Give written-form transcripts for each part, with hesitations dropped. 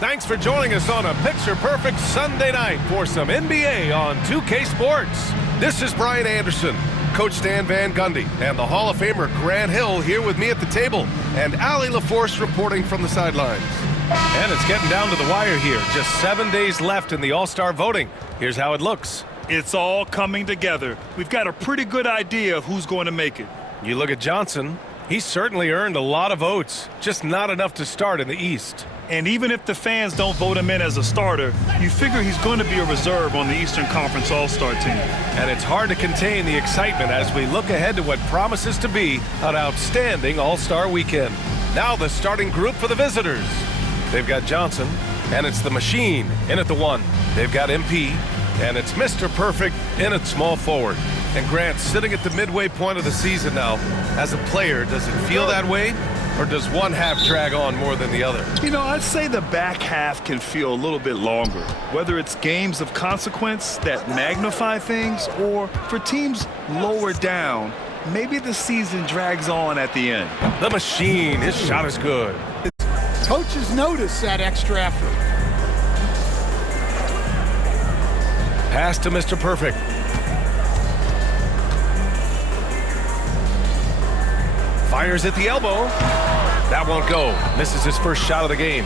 Thanks for joining us on a picture-perfect Sunday night for some NBA on 2K Sports. This is Brian Anderson, Coach Stan Van Gundy, and the Hall of Famer Grant Hill here with me at the table, and Allie LaForce reporting from the sidelines. And it's getting down to the wire here. Just 7 days left in the All-Star voting. Here's how it looks. It's all coming together. We've got a pretty good idea of who's going to make it. You look at Johnson. He's certainly earned a lot of votes, just not enough to start in the East. And even if the fans don't vote him in as a starter, you figure he's going to be a reserve on the Eastern Conference All-Star team. And it's hard to contain the excitement as we look ahead to what promises to be an outstanding All-Star weekend. Now the starting group for the visitors. They've got Johnson, and it's the machine in at the 1. They've got MP, and it's Mr. Perfect in at small forward. And Grant, sitting at the midway point of the season now, as a player, does it feel that way? Or does one half drag on more than the other? You know, I'd say the back half can feel a little bit longer. Whether it's games of consequence that magnify things, or for teams lower down, maybe the season drags on at the end. The machine, his shot is good. Coaches notice that extra effort. Pass to Mr. Perfect. Fires at the elbow. That won't go. Misses his first shot of the game.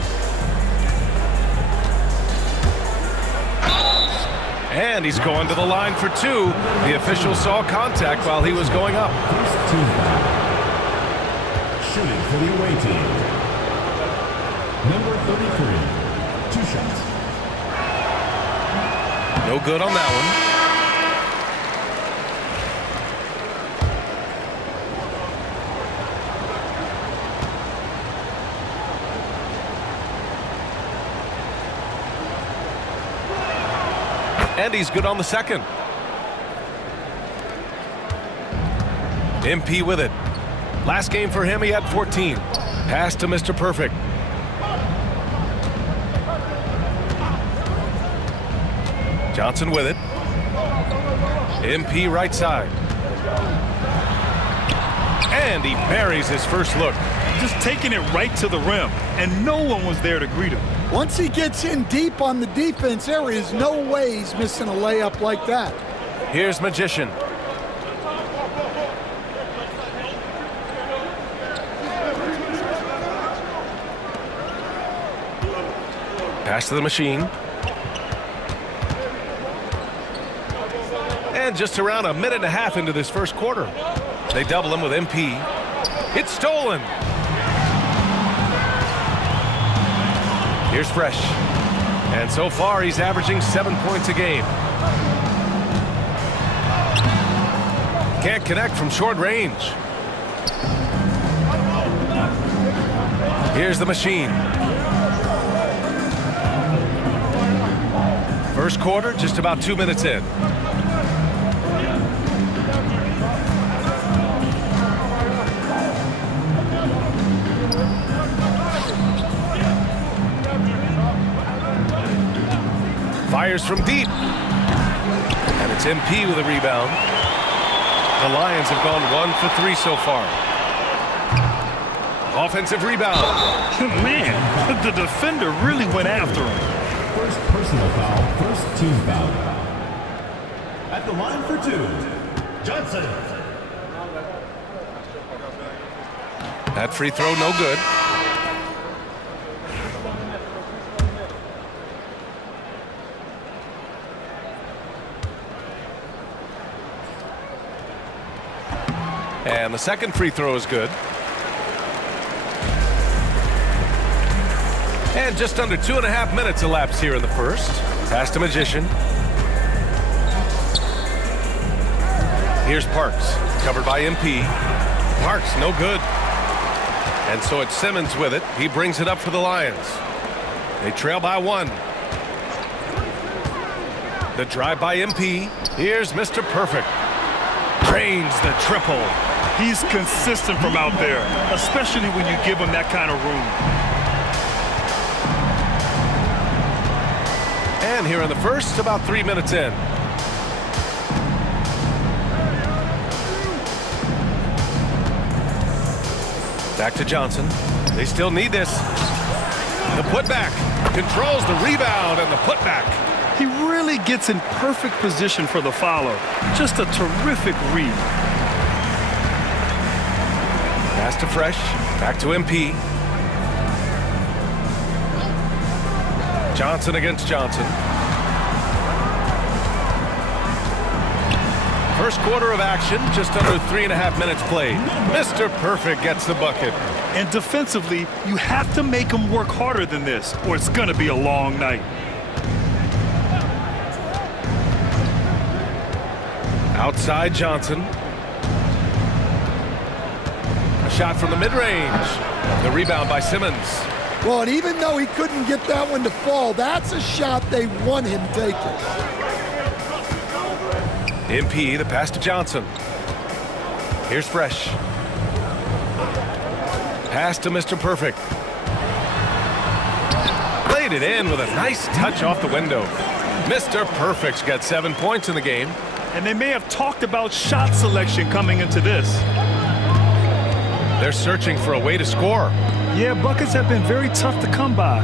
And he's going to the line for 2. The official saw contact while he was going up. Shooting for the away team. Number 33. 2 shots. No good on that one. And he's good on the second. MP with it. Last game for him, he had 14. Pass to Mr. Perfect. Johnson with it. MP right side. And he buries his first look. Just taking it right to the rim, and no one was there to greet him. Once he gets in deep on the defense, there is no way he's missing a layup like that. Here's Magician. Pass to the machine. And just around a minute and a half into this first quarter. They double him with MP. It's stolen. Here's Fresh. And so far, he's averaging 7 points a game. Can't connect from short range. Here's the machine. First quarter, just about 2 minutes in. Fires from deep. And it's MP with a rebound. The Lions have gone 1 for 3 so far. Offensive rebound. Man, the defender really went after him. First personal foul, first team foul. At the line for 2, Johnson. That free throw no good. And the second free throw is good. And just under 2.5 minutes elapsed here in the first. Pass to Magician. Here's Parks, covered by MP. Parks, no good. And so it's Simmons with it. He brings it up for the Lions. They trail by 1. The drive by MP. Here's Mr. Perfect. Drains the triple. He's consistent from out there, especially when you give him that kind of room. And here in the first, about 3 minutes in. Back to Johnson. They still need this. The putback. controls the rebound and the putback. He really gets in perfect position for the follow. Just a terrific read. Pass to Fresh, back to MP. Johnson against Johnson. First quarter of action, just under 3.5 minutes played. Mr. Perfect gets the bucket. And defensively, you have to make him work harder than this, or it's going to be a long night. Outside Johnson. A shot from the mid-range. The rebound by Simmons. Well, and even though he couldn't get that one to fall, that's a shot they want him taking. MP, the pass to Johnson. Here's Fresh. Pass to Mr. Perfect. Played it in with a nice touch off the window. Mr. Perfect's got 7 points in the game. And they may have talked about shot selection coming into this. They're searching for a way to score. Yeah, buckets have been very tough to come by.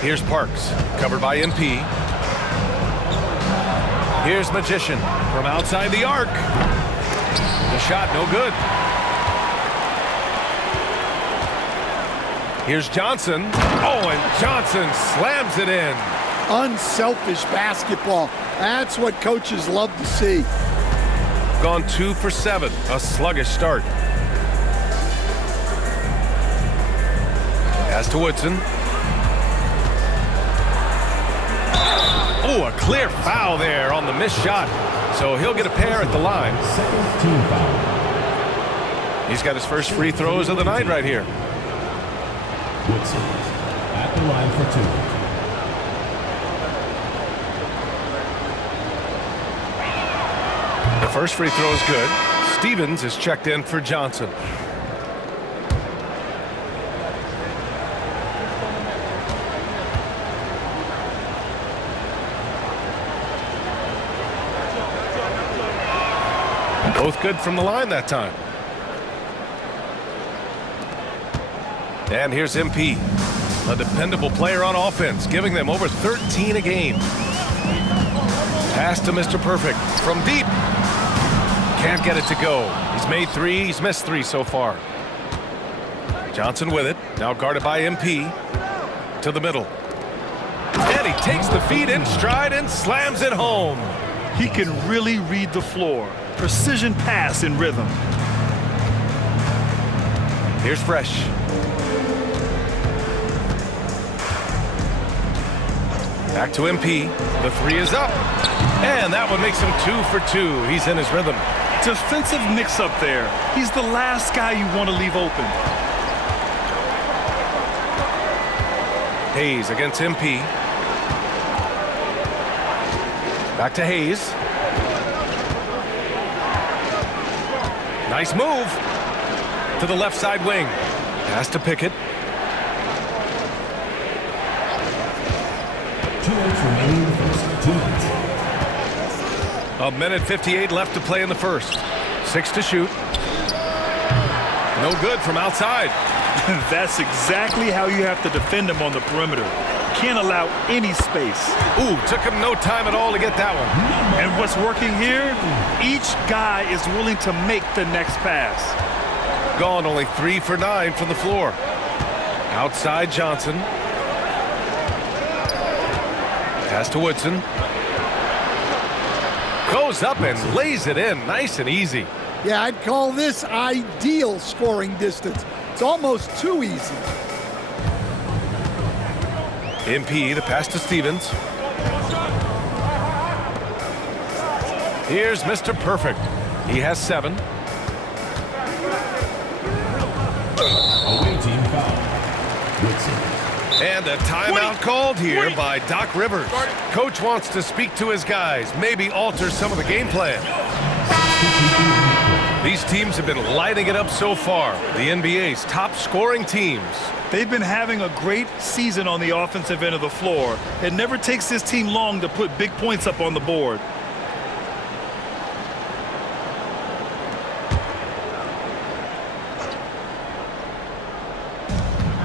Here's Parks, covered by MP. Here's Magician from outside the arc. The shot, no good. Here's Johnson. Oh, and Johnson slams it in. Unselfish basketball. That's what coaches love to see. Gone 2 for 7, a sluggish start. Pass to Woodson. Oh, a clear foul there on the missed shot. So he'll get a pair at the line. Second team foul. He's got his first free throws of the night right here. Woodson at the line for 2. The first free throw is good. Stevens is checked in for Johnson. Both good from the line that time. And here's MP, a dependable player on offense, giving them over 13 a game. Pass to Mr. Perfect from deep. Can't get it to go. He's made 3, he's missed 3 so far. Johnson with it, now guarded by MP. To the middle. And he takes the feed in stride and slams it home. He can really read the floor. Precision pass in rhythm. Here's Fresh. Back to MP. The 3 is up. And that one makes him 2 for 2. He's in his rhythm. Defensive mix-up there. He's the last guy you want to leave open. Hayes against MP. Back to Hayes. Nice move. To the left side wing. Pass to Pickett. 2 minutes remaining in the first. 2 minutes. A minute 58 left to play in the first. 6 to shoot. No good from outside. That's exactly how you have to defend him on the perimeter. Can't allow any space. Ooh, took him no time at all to get that one. And what's working here? Each guy is willing to make the next pass. Gone only 3 for 9 from the floor. Outside Johnson. Pass to Woodson. Goes up and lays it in nice and easy. Yeah, I'd call this ideal scoring distance. It's almost too easy. MP, the pass to Stevens. Here's Mr. Perfect. He has 7. Away team foul. Woodson. And a timeout called here by Doc Rivers. Coach wants to speak to his guys, maybe alter some of the game plan. These teams have been lighting it up so far. The NBA's top scoring teams. They've been having a great season on the offensive end of the floor. It never takes this team long to put big points up on the board.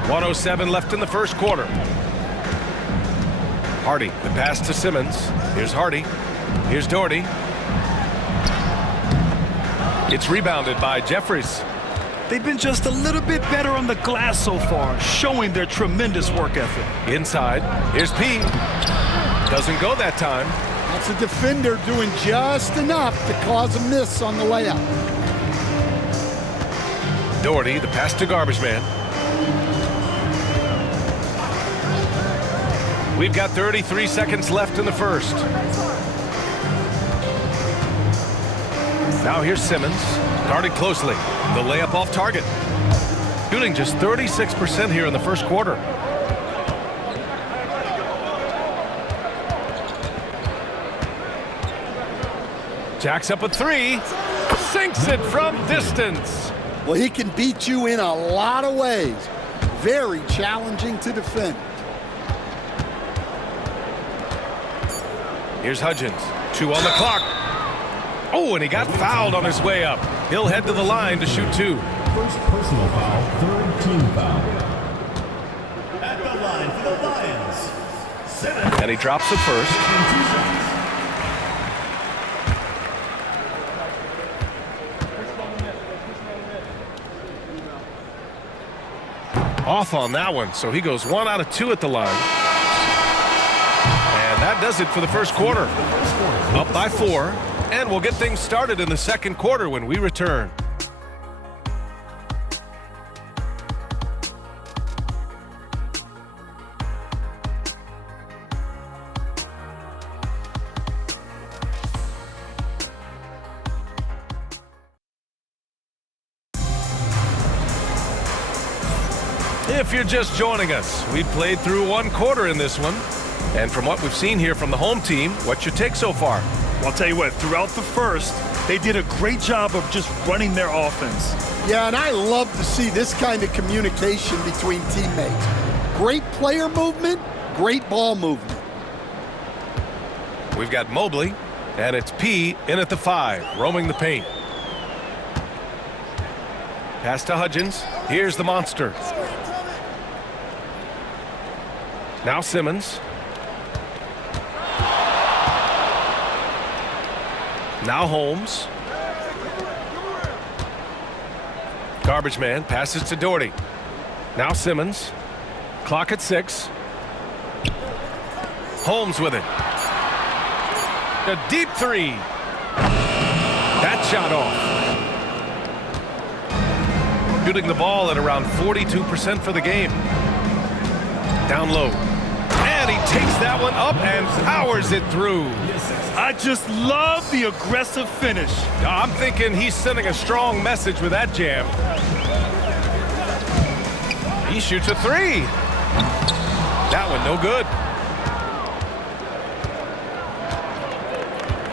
1:07 left in the first quarter. Hardy, the pass to Simmons. Here's Hardy. Here's Doherty. It's rebounded by Jeffries. They've been just a little bit better on the glass so far, showing their tremendous work ethic. Inside. Here's P. Doesn't go that time. That's a defender doing just enough to cause a miss on the layup. Doherty, the pass to Garbage Man. We've got 33 seconds left in the first. Now here's Simmons, guarded closely. The layup off target. Shooting just 36% here in the first quarter. Jacks up a three, sinks it from distance. Well, he can beat you in a lot of ways. Very challenging to defend. Here's Hudgens, 2 on the clock. Oh, and he got fouled on his way up. He'll head to the line to shoot 2. First personal foul, third team foul. At the line for the Lions, Simmons. And he drops it first. Off on that one, so he goes 1 out of 2 at the line. And that does it for the first quarter. Up by 4, and we'll get things started in the second quarter when we return. If you're just joining us, we've played through 1 quarter in this one. And from what we've seen here from the home team, what's your take so far? Well, I'll tell you what, throughout the first, they did a great job of just running their offense. Yeah, and I love to see this kind of communication between teammates. Great player movement, great ball movement. We've got Mobley, and it's P in at the 5, roaming the paint. Pass to Hudgens. Here's the monster. Now Simmons. Now Holmes. Garbage Man passes to Doherty. Now Simmons. Clock at 6. Holmes with it. A deep 3. That shot off. Shooting the ball at around 42% for the game. Down low. And he takes that one up and powers it through. I just love the aggressive finish. I'm thinking he's sending a strong message with that jam. He shoots a 3. That one no good.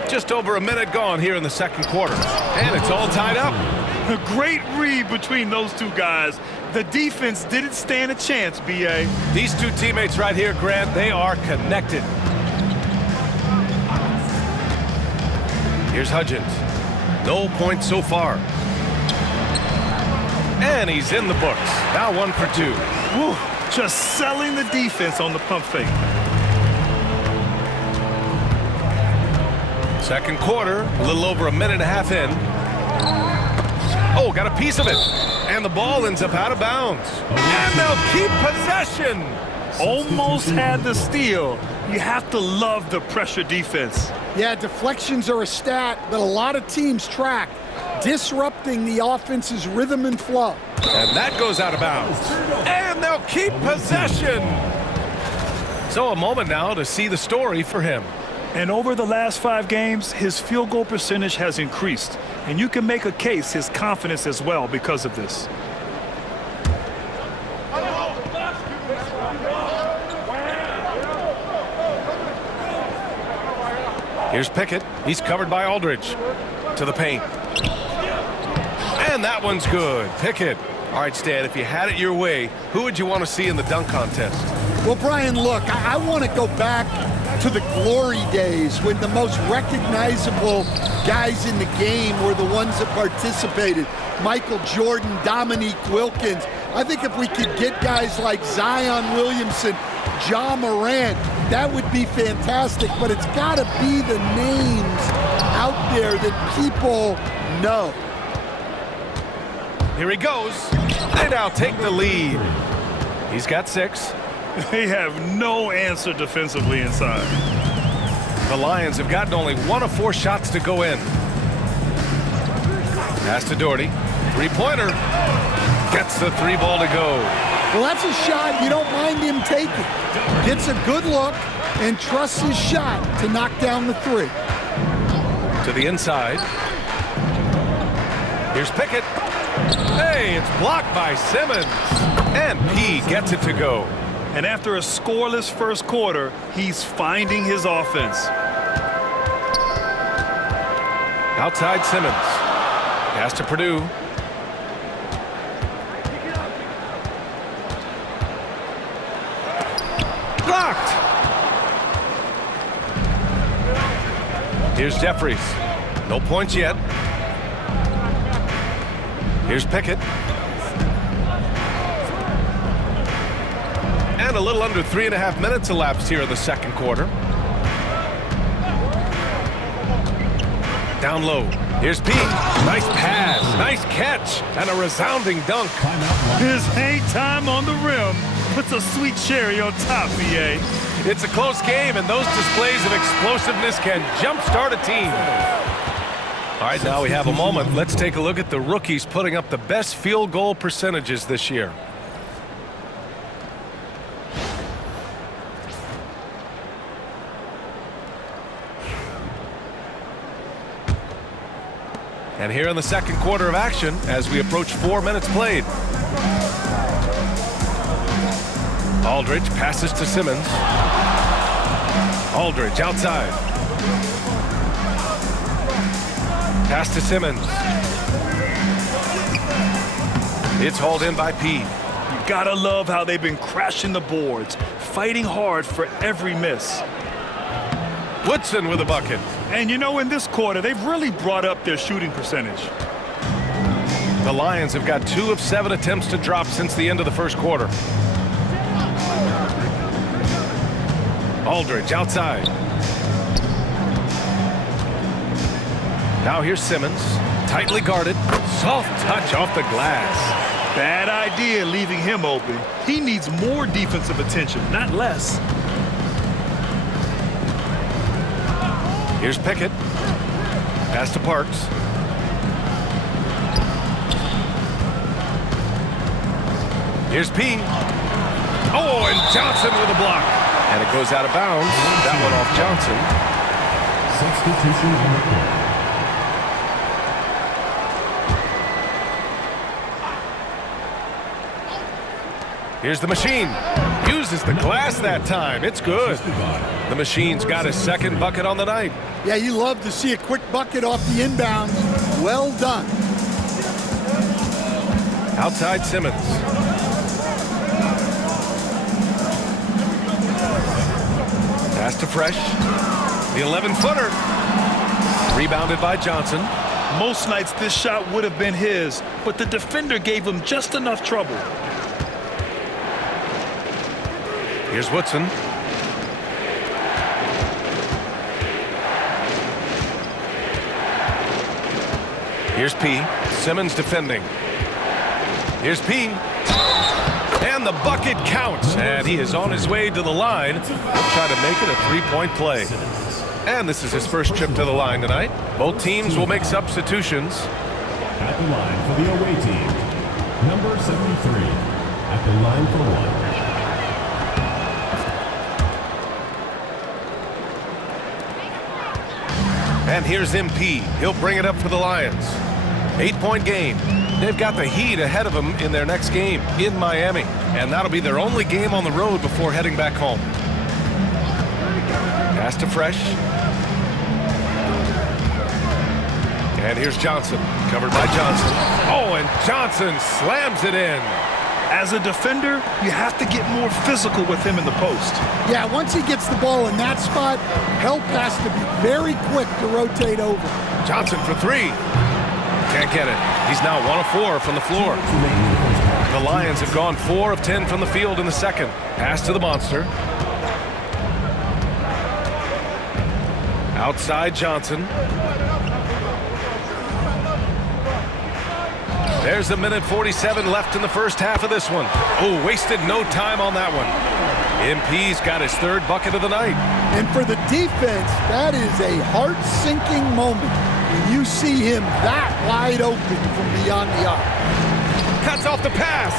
Just over a minute gone here in the second quarter. And it's all tied up. A great read between those two guys. The defense didn't stand a chance, B.A. These two teammates right here, Grant, they are connected. Here's Hudgens. No points so far. And he's in the books. Now 1 for 2. Woo, just selling the defense on the pump fake. Second quarter, a little over a minute and a half in. Oh, got a piece of it. And the ball ends up out of bounds. And they'll keep possession. Almost had the steal. You have to love the pressure defense. Yeah, deflections are a stat that a lot of teams track, disrupting the offense's rhythm and flow. And that goes out of bounds. And they'll keep possession. So a moment now to see the story for him. And over the last 5 games, his field goal percentage has increased. And you can make a case his confidence as well because of this. Here's Pickett. He's covered by Aldridge. To the paint. And that one's good. Pickett. All right, Stan, if you had it your way, who would you want to see in the dunk contest? Well, Brian, look, I want to go back to the glory days when the most recognizable guys in the game were the ones that participated. Michael Jordan, Dominique Wilkins. I think if we could get guys like Zion Williamson, Ja Morant, that would be fantastic, but it's got to be the names out there that people know. Here he goes. They now take the lead. He's got 6. They have no answer defensively inside. The Lions have gotten only 1 of 4 shots to go in. Pass to Doherty. Three-pointer. Gets the 3 ball to go. Well, that's a shot you don't mind him taking. Gets a good look and trusts his shot to knock down the 3. To the inside. Here's Pickett. Hey, it's blocked by Simmons. And P gets it to go. And after a scoreless first quarter, he's finding his offense. Outside Simmons. Pass to Purdue. Blocked. Here's Jeffries. No points yet. Here's Pickett. And a little under 3.5 minutes elapsed here in the second quarter. Down low. Here's P. Nice pass. Nice catch. And a resounding dunk. His hang time on the rim puts a sweet cherry on top, BA. It's a close game, and those displays of explosiveness can jumpstart a team. All right, now we have a moment. Let's take a look at the rookies putting up the best field goal percentages this year. And here in the second quarter of action, as we approach 4 minutes played. Aldridge passes to Simmons. Aldridge outside. Pass to Simmons. It's hauled in by P. You gotta love how they've been crashing the boards, fighting hard for every miss. Woodson with a bucket. And you know, in this quarter, they've really brought up their shooting percentage. The Lions have got 2 of 7 attempts to drop since the end of the first quarter. Aldridge outside. Now here's Simmons, tightly guarded, soft touch off the glass. Bad idea leaving him open. He needs more defensive attention, not less. Here's Pickett. Pass to Parks. Here's P. Oh, and Johnson with a block. And it goes out of bounds. That one off Johnson. Substitution on the court. Here's the machine. Uses the glass that time. It's good. The machine's got his second bucket on the night. Yeah, you love to see a quick bucket off the inbounds. Well done. Outside Simmons. Pass to Fresh. The 11-footer. Rebounded by Johnson. Most nights this shot would have been his, but the defender gave him just enough trouble. Here's Woodson. Here's P. Simmons defending. Here's P. And the bucket counts. And he is on his way to the line. He'll try to make it a three-point play. And this is his first trip to the line tonight. Both teams will make substitutions. At the line for the away team, number 73. At the line for 1. And here's MP. He'll bring it up for the Lions. 8-point game. They've got the Heat ahead of them in their next game in Miami. And that'll be their only game on the road before heading back home. Pass to Fresh. And here's Johnson. Covered by Johnson. Oh, and Johnson slams it in. As a defender, you have to get more physical with him in the post. Yeah, once he gets the ball in that spot, help has to be very quick to rotate over. Johnson for 3. Can't get it. He's now 1 of 4 from the floor. The Lions have gone 4 of 10 from the field in the second. Pass to the monster. Outside Johnson. There's a minute 47 left in the first half of this one. Oh, wasted no time on that one. MP's got his third bucket of the night. And for the defense, that is a heart-sinking moment when you see him that wide open from beyond the arc. Cuts off the pass.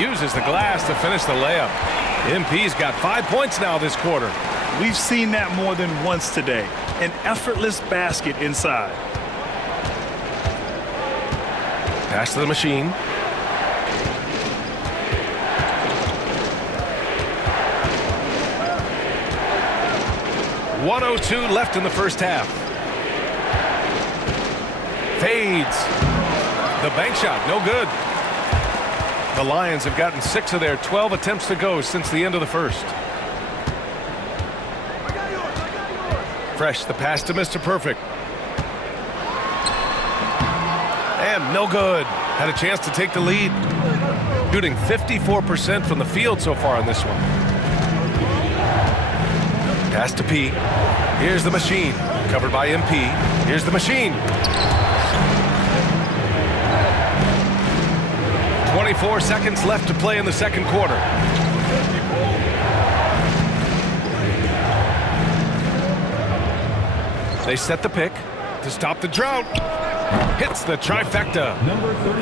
Uses the glass to finish the layup. MP's got 5 points now this quarter. We've seen that more than once today. An effortless basket inside. Pass to the machine. .102 left in the first half. Fades. The bank shot, no good. The Lions have gotten 6 of their 12 attempts to go since the end of the first. Fresh, the pass to Mr. Perfect. And no good. Had a chance to take the lead. Shooting 54% from the field so far in this one. Pass to P. Here's the machine. Covered by MP. Here's the machine. 24 seconds left to play in the second quarter. They set the pick to stop the drought. Hits the trifecta.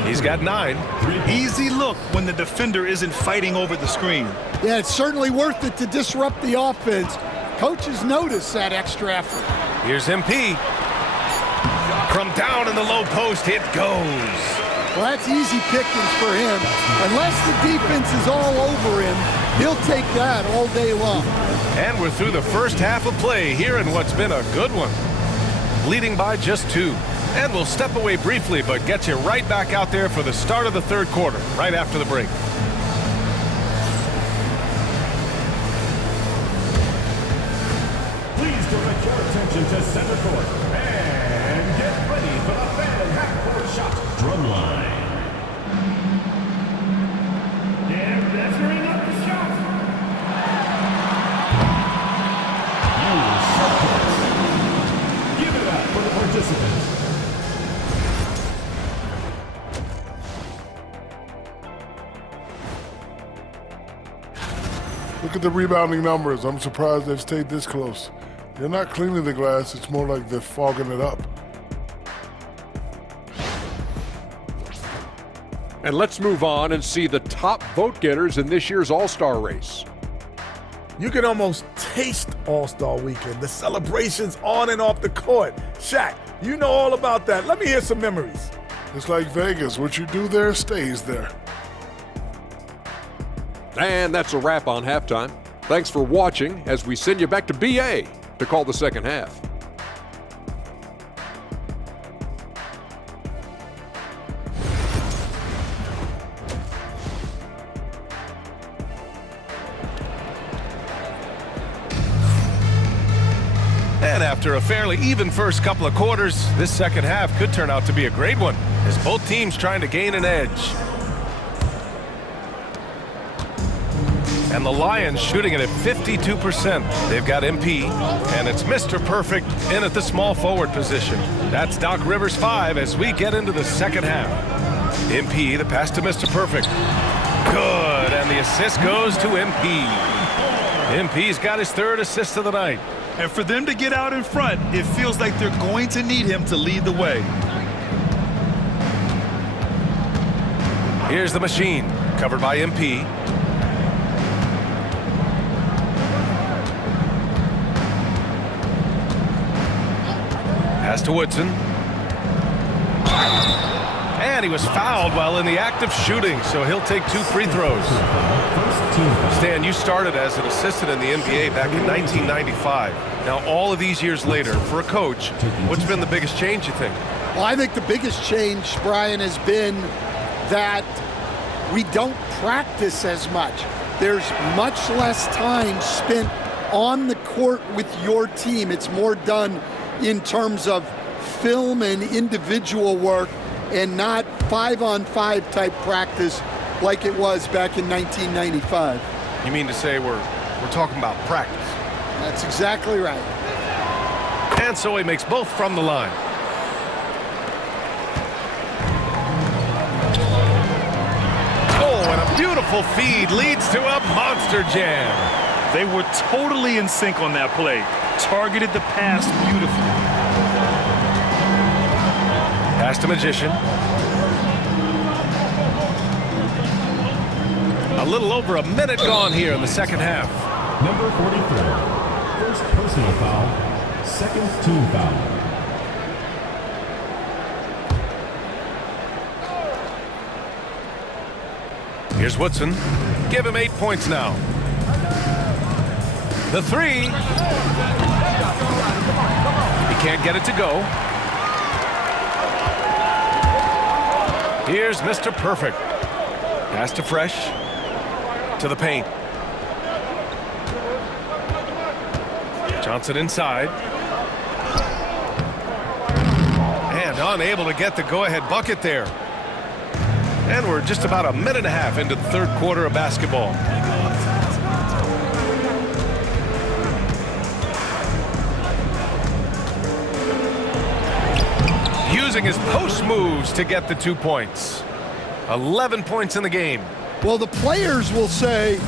He's got 9. Easy look when the defender isn't fighting over the screen. Yeah, it's certainly worth it to disrupt the offense. Coaches notice that extra effort. Here's MP. From down in the low post, it goes. Well, that's easy pickings for him. Unless the defense is all over him, he'll take that all day long. And we're through the first half of play here in what's been a good one. Leading by just 2. And we'll step away briefly, but get you right back out there for the start of the third quarter, right after the break. Please direct your attention to center court and get ready for the fan half-court shot. Drumline. And measuring up the shot. Give it up for the participants. Look at the rebounding numbers. I'm surprised they've stayed this close. They're not cleaning the glass. It's more like they're fogging it up. And let's move on and see the top vote getters in this year's All-Star race. You can almost taste All-Star Weekend, the celebrations on and off the court. Shaq, you know all about that. Let me hear some memories. It's like Vegas. What you do there stays there. And that's a wrap on halftime. Thanks for watching as we send you back to BA to call the second half. And after a fairly even first couple of quarters, this second half could turn out to be a great one, as both teams trying to gain an edge. And the Lions shooting it at 52%. They've got MP, and it's Mr. Perfect in at the small forward position. That's Doc Rivers 5 as we get into the second half. MP, the pass to Mr. Perfect. Good, and the assist goes to MP. MP's got his third assist of the night. And for them to get out in front, it feels like they're going to need him to lead the way. Here's the machine, covered by MP. Pass to Woodson. And he was fouled while in the act of shooting, so he'll take 2 free throws. Stan, you started as an assistant in the NBA back in 1995. Now, all of these years later, for a coach, what's been the biggest change, you think? Well, I think the biggest change, Brian, has been that we don't practice as much. There's much less time spent on the court with your team. It's more done in terms of film and individual work and not 5-on-5 type practice like it was back in 1995. You mean to say we're talking about practice? That's exactly right. And so he makes both from the line. Oh, and a beautiful feed leads to a monster jam. They were totally in sync on that play. Targeted the pass beautifully. Pass to Magician. A little over a minute gone here in the second half. Number 44. First personal foul. Second team foul. Here's Woodson. Give him 8 points now. The three. He can't get it to go. Here's Mr. Perfect. Pass to Fresh. To the paint. Johnson inside. And unable to get the go-ahead bucket there. And we're just about a minute and a half into the third quarter of basketball. Using his post moves to get the 2 points. 11 points in the game. Well, the players will say,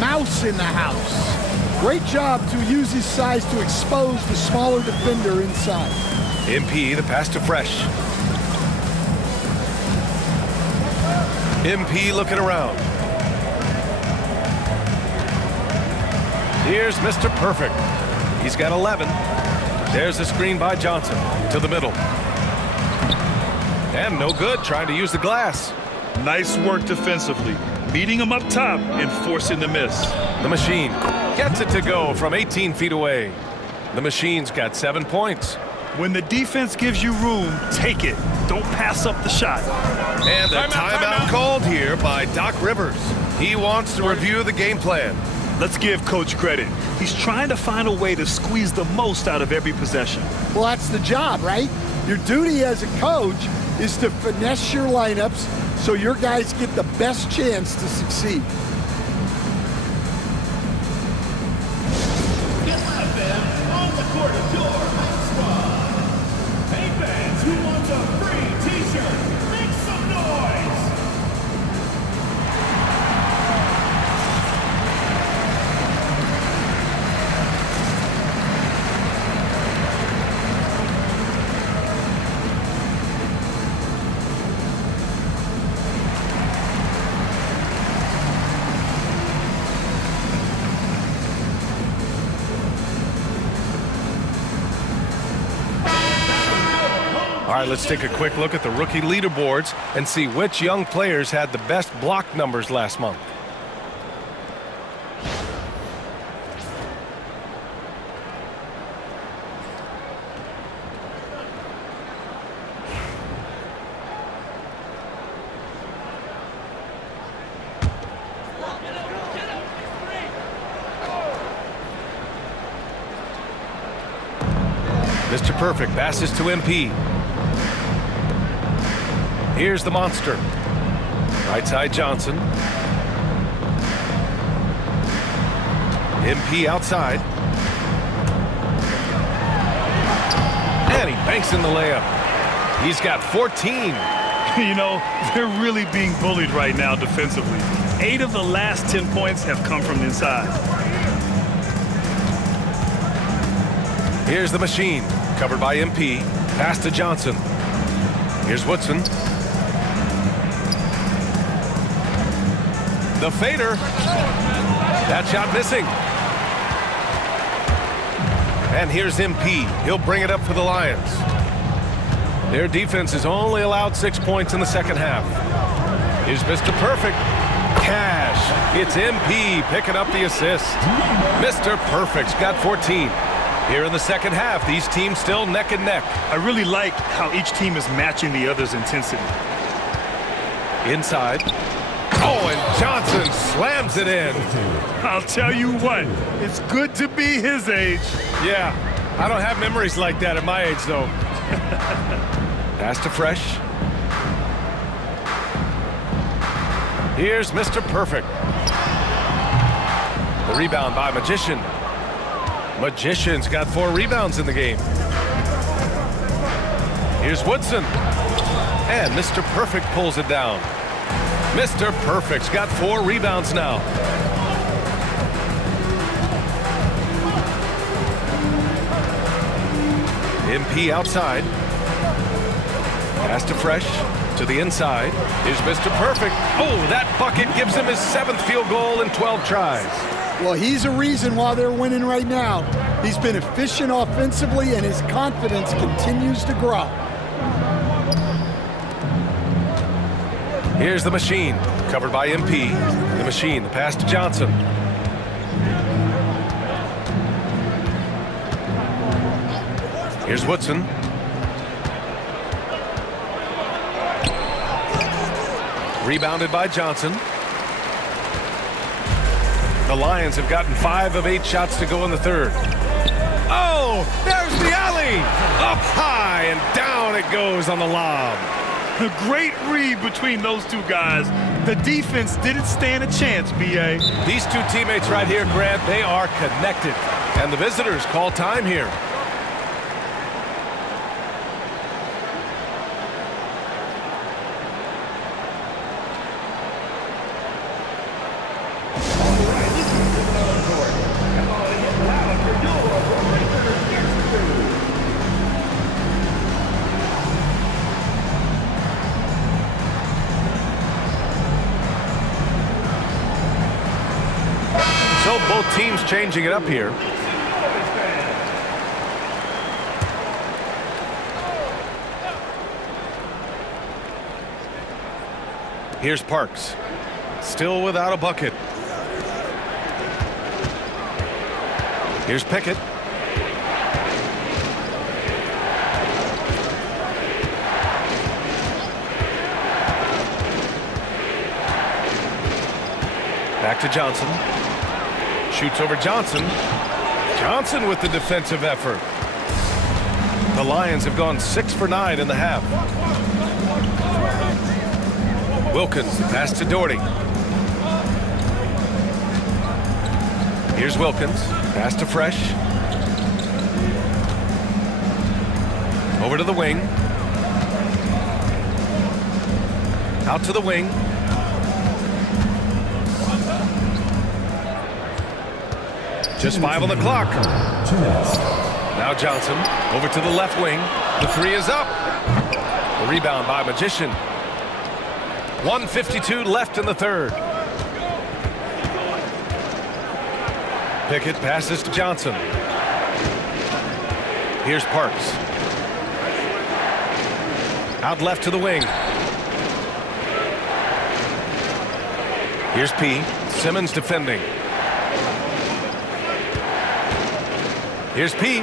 mouse in the house. Great job to use his size to expose the smaller defender inside. MP, the pass to Fresh. MP looking around. Here's Mr. Perfect. He's got 11. There's a screen by Johnson to the middle. And no good, trying to use the glass. Nice work defensively. Beating him up top and forcing the miss. The Machine gets it to go from 18 feet away. The Machine's got 7 points. When the defense gives you room, take it. Don't pass up the shot. And a timeout called here by Doc Rivers. He wants to review the game plan. Let's give Coach credit. He's trying to find a way to squeeze the most out of every possession. Well, that's the job, right? Your duty as a coach is to finesse your lineups so your guys get the best chance to succeed. Get live fans on the court of your squad. Hey fans, who wants a free t-shirt? Make some noise! All right, let's take a quick look at the rookie leaderboards and see which young players had the best block numbers last month. Mr. Perfect passes to MP. Here's the monster. Right side Johnson. MP outside. And he banks in the layup. He's got 14. You know, they're really being bullied right now defensively. 8 of the last 10 points have come from inside. Here's the Machine, covered by MP. Pass to Johnson. Here's Woodson. The fader. That shot missing. And here's MP. He'll bring it up for the Lions. Their defense has only allowed 6 points in the second half. Here's Mr. Perfect. Cash. It's MP picking up the assist. Mr. Perfect's got 14. Here in the second half, these teams still neck and neck. I really like how each team is matching the other's intensity. Inside. Oh, and Johnson slams it in. I'll tell you what, it's good to be his age. Yeah, I don't have memories like that at my age, though. Pass to Fresh. Here's Mr. Perfect. The rebound by Magician. Magician's got 4 rebounds in the game. Here's Woodson. And Mr. Perfect pulls it down. Mr. Perfect's got 4 rebounds now. MP outside. Pass to Fresh. To the inside. Here's Mr. Perfect. Oh, that bucket gives him his 7th field goal in 12 tries. Well, he's a reason why they're winning right now. He's been efficient offensively, and his confidence continues to grow. Here's the Machine, covered by MP. The Machine, the pass to Johnson. Here's Woodson. Rebounded by Johnson. The Lions have gotten 5 of 8 shots to go in the third. Oh, there's the alley! Up high and down it goes on the lob. A great read between those two guys. The defense didn't stand a chance, B.A. These two teammates right here, Grant, they are connected. And the visitors call time here. So both teams changing it up here. Here's Parks. Still without a bucket. Here's Pickett. Back to Johnson. Shoots over Johnson. Johnson with the defensive effort. The Lions have gone 6 for 9 in the half. Wilkins, the pass to Doherty. Here's Wilkins. Pass to Fresh. Over to the wing. Out to the wing. Just 5 on the clock. Now Johnson over to the left wing. The 3 is up. The rebound by Magician. 1:52 left in the third. Pickett passes to Johnson. Here's Parks. Out left to the wing. Here's P. Simmons defending. Here's P.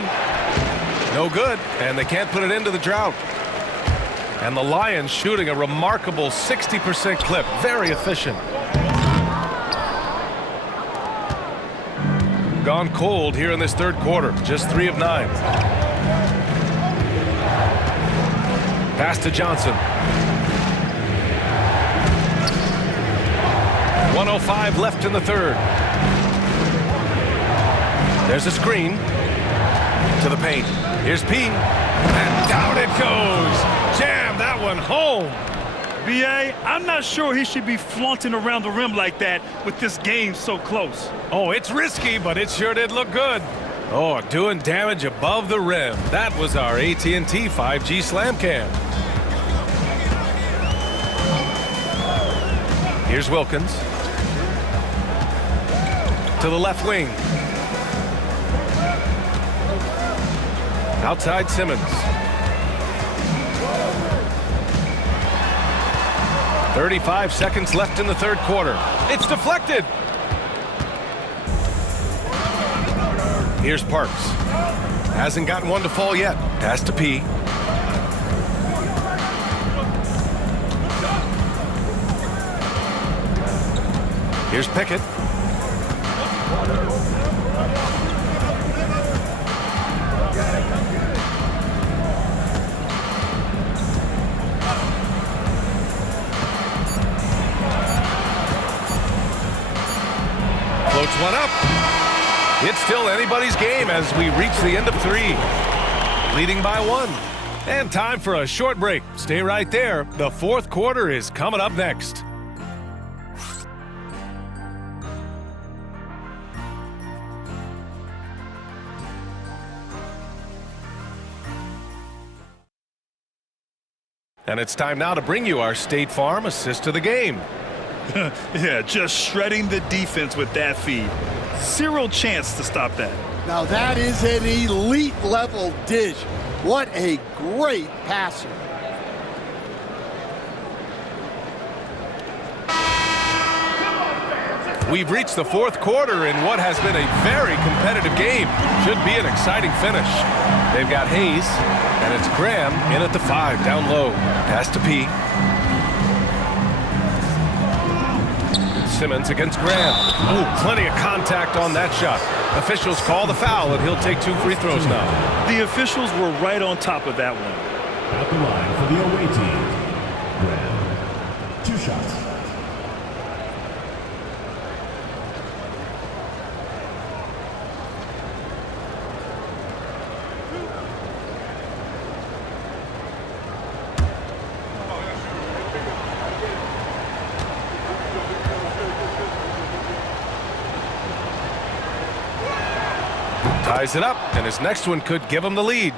No good, and they can't put it into the drought. And the Lions shooting a remarkable 60% clip. Very efficient. Gone cold here in this third quarter. Just 3 of 9. Pass to Johnson. 1:05 left in the third. There's a screen. To the paint. Here's P. And down it goes. Jam that one home. B.A., I'm not sure he should be flaunting around the rim like that with this game so close. Oh, it's risky, but it sure did look good. Oh, doing damage above the rim. That was our AT&T 5G Slam Cam. Here's Wilkins. To the left wing. Outside Simmons. 35 seconds left in the third quarter. It's deflected. Here's Parks. Hasn't gotten one to fall yet. Pass to P. Here's Pickett. Floats one up. It's still anybody's game as we reach the end of 3. Leading by 1. And time for a short break. Stay right there. The 4th quarter is coming up next. And it's time now to bring you our State Farm assist of the game. Yeah, just shredding the defense with that feed. Zero chance to stop that. Now that is an elite level dish. What a great passer. We've reached the 4th quarter in what has been a very competitive game. Should be an exciting finish. They've got Hayes, and it's Graham in at the 5, down low. Pass to P. Simmons against Graham. Ooh, plenty of contact on that shot. Officials call the foul, and he'll take 2 free throws now. The officials were right on top of that one. At the line for the away team, Graham. 2 shots. Ties it up, and his next one could give him the lead.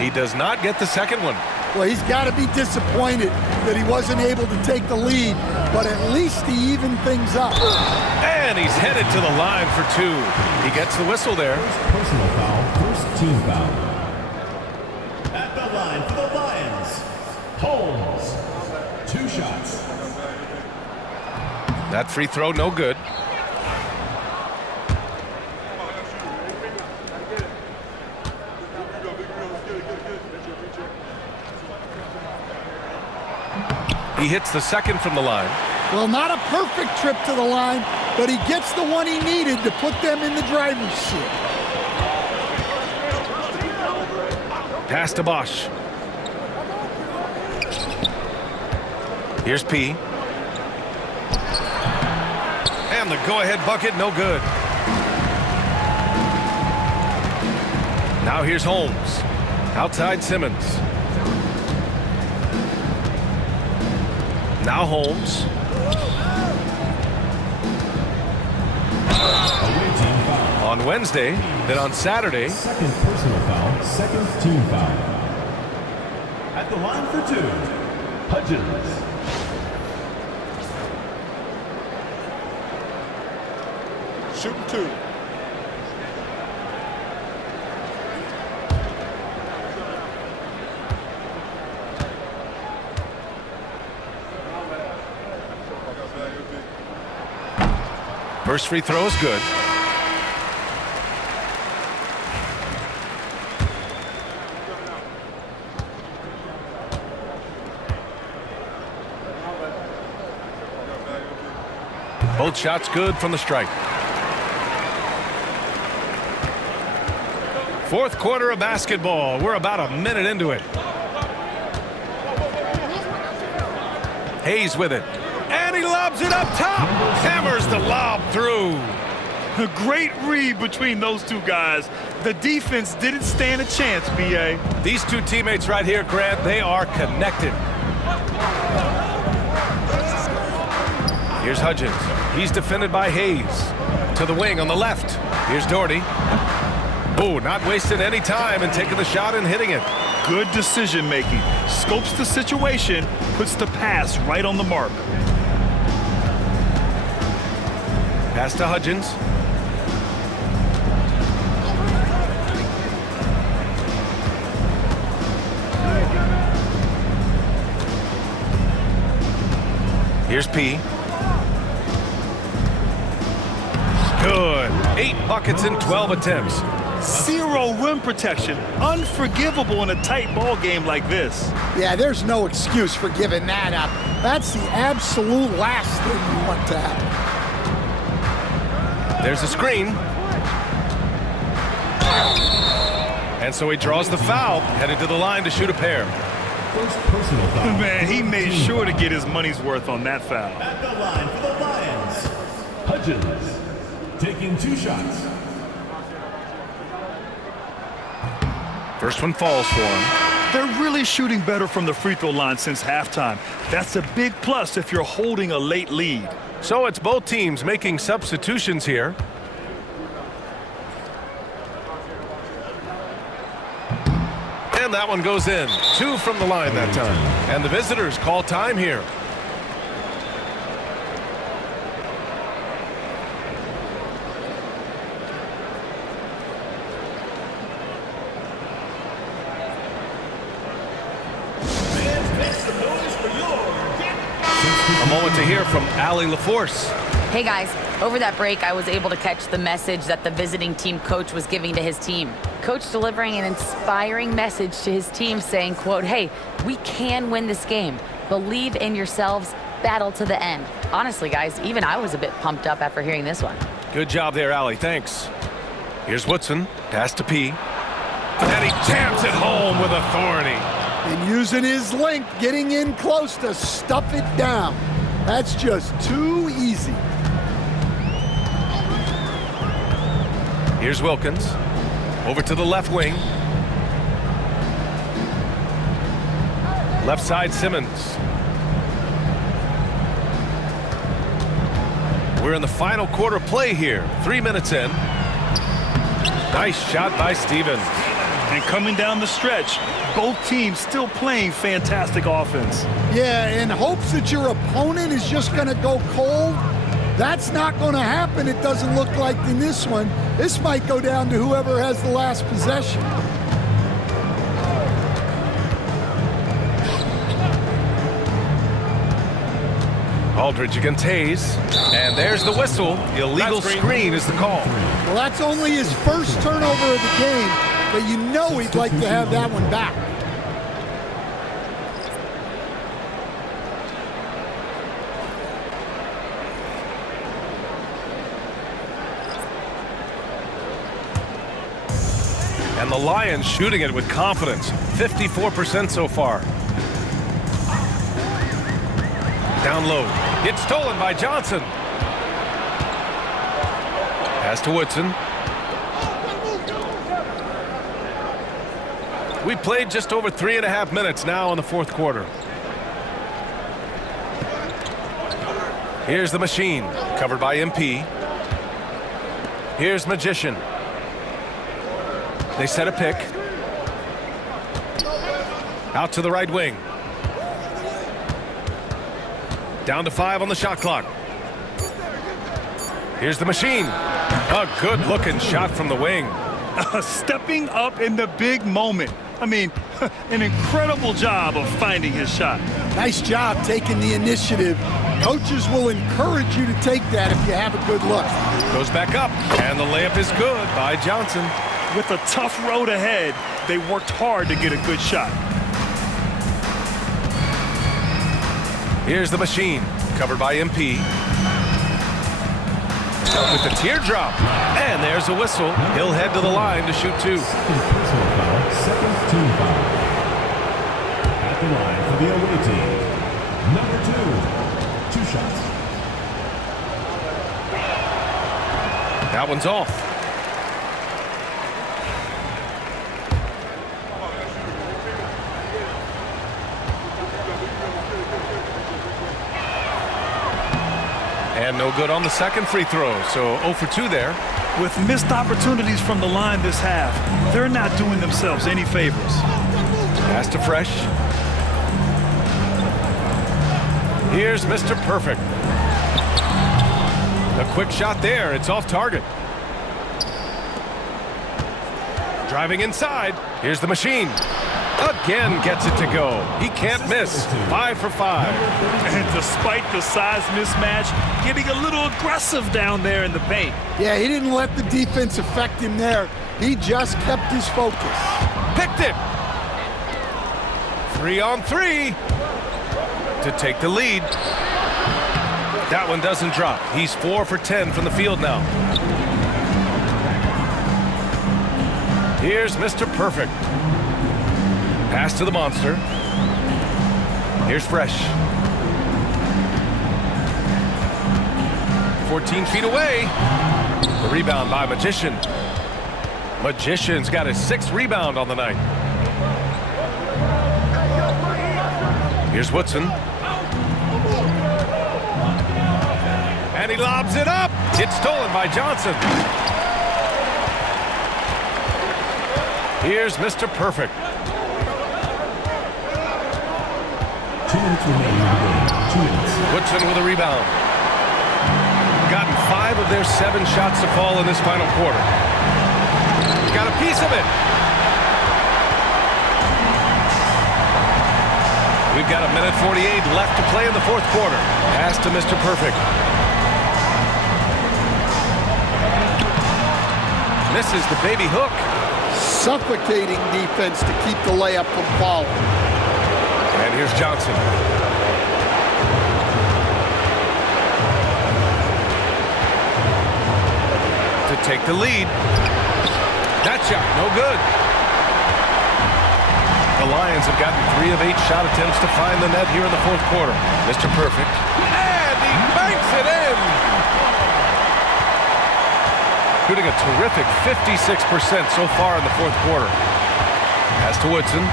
He does not get the second one. Well, he's got to be disappointed that he wasn't able to take the lead, but at least he evened things up. And he's headed to the line for 2. He gets the whistle there. Personal foul, first team foul. At the line for the Lions, Holmes. 2 shots. That free throw, no good. He hits the second from the line. Well, not a perfect trip to the line, but he gets the one he needed to put them in the driver's seat. Pass to Bosch. Here's P. And the go-ahead bucket, no good. Now here's Holmes. Outside Simmons. Now Holmes. Away team foul. On Wednesday, then on Saturday. Second personal foul, second team foul. At the line for 2, Hudgens. Shooting 2. First free throw is good. Both shots good from the stripe. 4th quarter of basketball. We're about a minute into it. Hayes with it. And he lobs it up top. Hammers the lob through. A great read between those 2 guys. The defense didn't stand a chance, B.A. These 2 teammates right here, Grant, they are connected. Here's Hudgens. He's defended by Hayes. To the wing on the left. Here's Doherty. Oh, not wasting any time and taking the shot and hitting it. Good decision making. Scopes the situation, puts the pass right on the mark. Pass to Hudgens. Here's P. Good. 8 buckets in 12 attempts. Zero rim protection. Unforgivable in a tight ball game like this. Yeah, there's no excuse for giving that up. That's the absolute last thing you want to happen. There's a screen. And so he draws the foul, headed to the line to shoot a pair. First personal foul. Man, he made sure to get his money's worth on that foul. At the line for the Lions, Hudgens taking 2 shots. First one falls for him. They're really shooting better from the free throw line since halftime. That's a big plus if you're holding a late lead. So it's both teams making substitutions here. And that one goes in. 2 from the line that time. And the visitors call time here. A moment to hear from Allie LaForce. Hey guys, over that break I was able to catch the message that the visiting team coach was giving to his team. Coach delivering an inspiring message to his team saying, quote, "Hey, we can win this game. Believe in yourselves, battle to the end." Honestly guys, even I was a bit pumped up after hearing this one. Good job there, Allie. Thanks. Here's Woodson. Pass to P. And he jams it home with authority. And using his length, getting in close to stuff it down. That's just too easy. Here's Wilkins. Over to the left wing. Left side, Simmons. We're in the final quarter play here. 3 minutes in. Nice shot by Stevens. And coming down the stretch, both teams still playing fantastic offense. Yeah, in hopes that your opponent is just going to go cold. That's not going to happen, it doesn't look like in this one. This might go down to whoever has the last possession. Aldridge against Hayes. And there's the whistle. Illegal screen is the call. Well, that's only his first turnover of the game, but you know he'd like to have that one back. And the Lions shooting it with confidence. 54% so far. Down low. It's stolen by Johnson. Pass to Woodson. We played just over 3.5 minutes now in the fourth quarter. Here's the machine, covered by MP. Here's Magician. They set a pick. Out to the right wing. Down to 5 on the shot clock. Here's the machine. A good-looking shot from the wing. Stepping up in the big moment. I mean, an incredible job of finding his shot. Nice job taking the initiative. Coaches will encourage you to take that if you have a good look. Goes back up, and the layup is good by Johnson. With a tough road ahead, they worked hard to get a good shot. Here's the machine, covered by MP. With the teardrop, and there's a whistle. He'll head to the line to shoot 2. Second personal foul, second team foul. At the line for the away team, number 2, 2 shots. That one's off. And no good on the second free throw, so 0 for 2 there. With missed opportunities from the line this half, they're not doing themselves any favors. Pass to Fresh. Here's Mr. Perfect. A quick shot there. It's off target. Driving inside. Here's the machine. Again gets it to go. He can't miss. 5 for 5. And despite the size mismatch, getting a little aggressive down there in the paint. Yeah, he didn't let the defense affect him there. He just kept his focus. Picked it. 3-on-3 to take the lead. That one doesn't drop. He's 4 for 10 from the field now. Here's Mr. Perfect. Pass to the monster. Here's Fresh. 14 feet away. The rebound by Magician. Magician's got his 6th rebound on the night. Here's Woodson. And he lobs it up. It's stolen by Johnson. Here's Mr. Perfect. 2 minutes remaining in the game. 2 minutes. Woodson with a rebound. Gotten 5 of their 7 shots to fall in this final quarter. Got a piece of it. We've got 1:48 left to play in the 4th quarter. Pass to Mr. Perfect. Misses the baby hook. Suffocating defense to keep the layup from falling. And here's Johnson. To take the lead. That shot, no good. The Lions have gotten 3 of 8 shot attempts to find the net here in the 4th quarter. Mr. Perfect. And he banks it in. Shooting a terrific 56% so far in the 4th quarter. Pass to Woodson.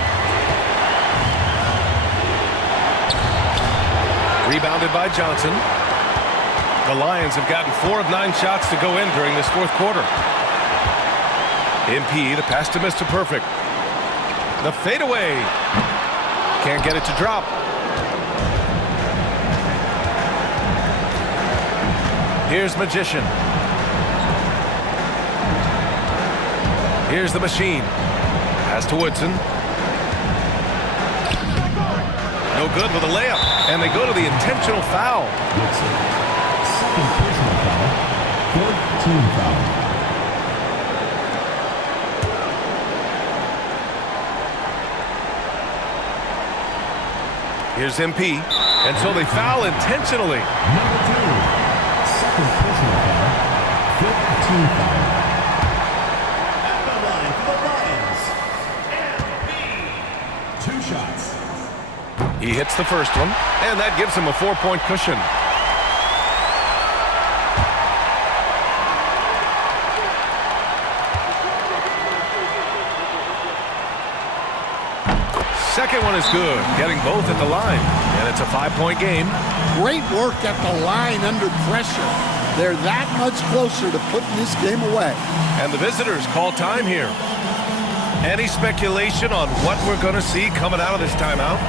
Rebounded by Johnson. The Lions have gotten 4 of 9 shots to go in during this 4th quarter. MP, the pass to Mr. Perfect. The fadeaway. Can't get it to drop. Here's Magician. Here's the Machine. Pass to Woodson. No good with a layup. And they go to the intentional foul. Woodson. 2nd personal foul. 4th team foul. Here's MP. And so they foul intentionally. Number 2. 2nd personal foul. 5th team foul. At the line for the Lions, MP. 2 shots. He hits the first one, and that gives him a 4-point cushion. Second one is good, getting both at the line, and it's a 5-point game. Great work at the line under pressure. They're that much closer to putting this game away. And the visitors call time here. Any speculation on what we're going to see coming out of this timeout?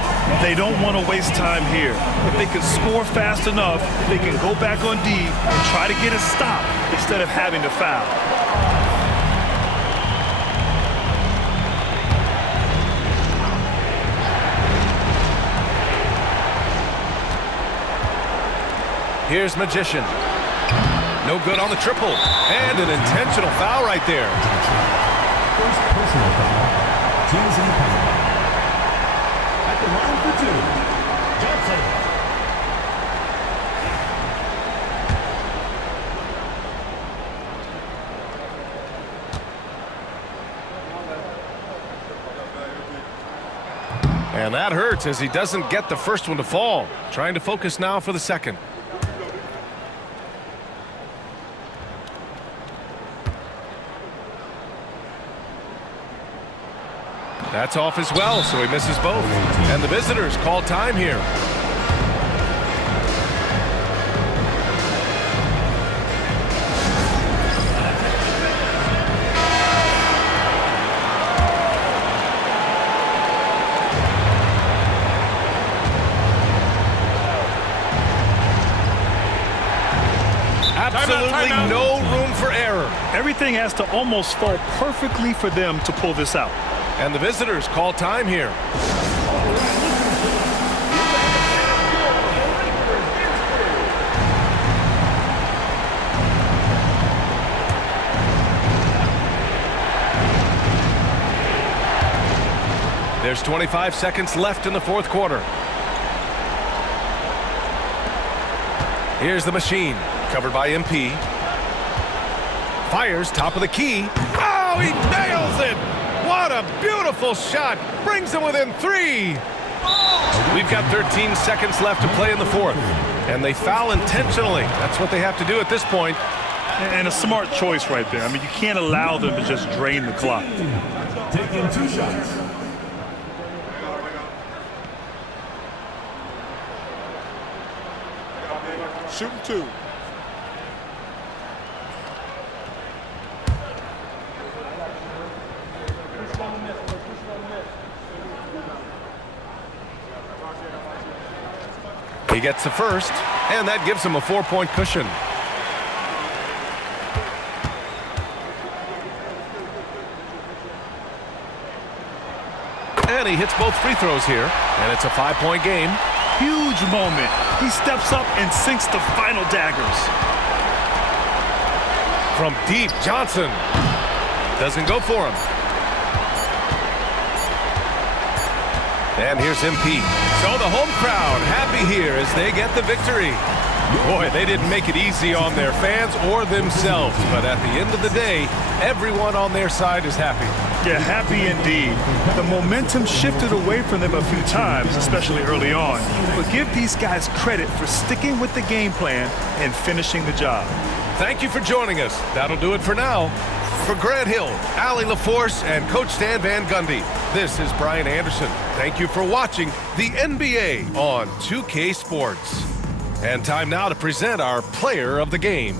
They don't want to waste time here. If they can score fast enough, they can go back on D and try to get a stop instead of having to foul. Here's Magician. No good on the triple. And an intentional foul right there. 1st personal foul. Teams in the penalty. At the line for 2. Johnson. And that hurts as he doesn't get the first one to fall. Trying to focus now for the second. That's off as well, so he misses both. And the visitors call time here. Absolutely no room for error. Everything has to almost fall perfectly for them to pull this out. And the visitors call time here. There's 25 seconds left in the fourth quarter. Here's the machine, covered by MP. Fires top of the key. Oh, he nails it! What a beautiful shot! Brings them within 3. We've got 13 seconds left to play in the fourth. And they foul intentionally. That's what they have to do at this point. And a smart choice right there. I mean, you can't allow them to just drain the clock. Taking 2 shots. Shooting 2. He gets the first, and that gives him a 4-point cushion. And he hits both free throws here, and it's a 5-point game. Huge moment. He steps up and sinks the final daggers. From deep, Johnson doesn't go for him. And here's MP. So the home crowd happy here as they get the victory. Boy, they didn't make it easy on their fans or themselves, but at the end of the day, everyone on their side is happy. Yeah, happy indeed. The momentum shifted away from them a few times, especially early on. But give these guys credit for sticking with the game plan and finishing the job. Thank you for joining us. That'll do it for now. For Grant Hill, Allie LaForce, and Coach Stan Van Gundy, this is Brian Anderson. Thank you for watching the NBA on 2K Sports. And time now to present our player of the game.